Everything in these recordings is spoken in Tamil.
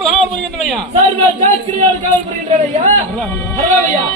ஜாக்கிரதையோடு காவல் புரிகின்றனையா? சர்வ ஜாக்கிரதையோடு காவல் புரிகின்றனையா? பரவாயில்லையா?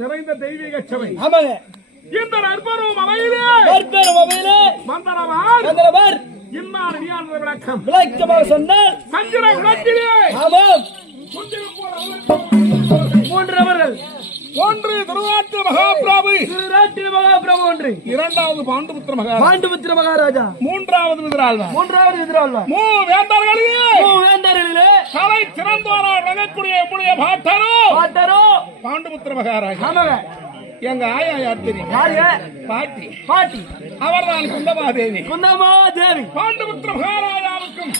நிறைந்த தெய்வீக சபை. இந்த நற்பரும் அவையிலே மந்திரவார் இன்னார் விளக்கம் விளக்கமாக சொன்னால் சந்திர குலத்திலே மூன்று அவர்கள். ஒன்று திருவாட்டு மகாபிரபு, ஒன்று இரண்டாவது பாண்டுபுத்திர மகாராஜா, மூன்றாவது விதிராழ்வார். வேந்தர்களிலே கலை சிறந்தோரால் விளங்கக்கூடிய எம்முடைய பாட்டரோ பாண்டுபுத்திர மகாராஜா. எங்க ஆயா யார் தெரியும்? பாட்டி. அவர்தான் குந்தமாதேவி. பாண்டுபுத்திர மகாராஜாவுக்கும்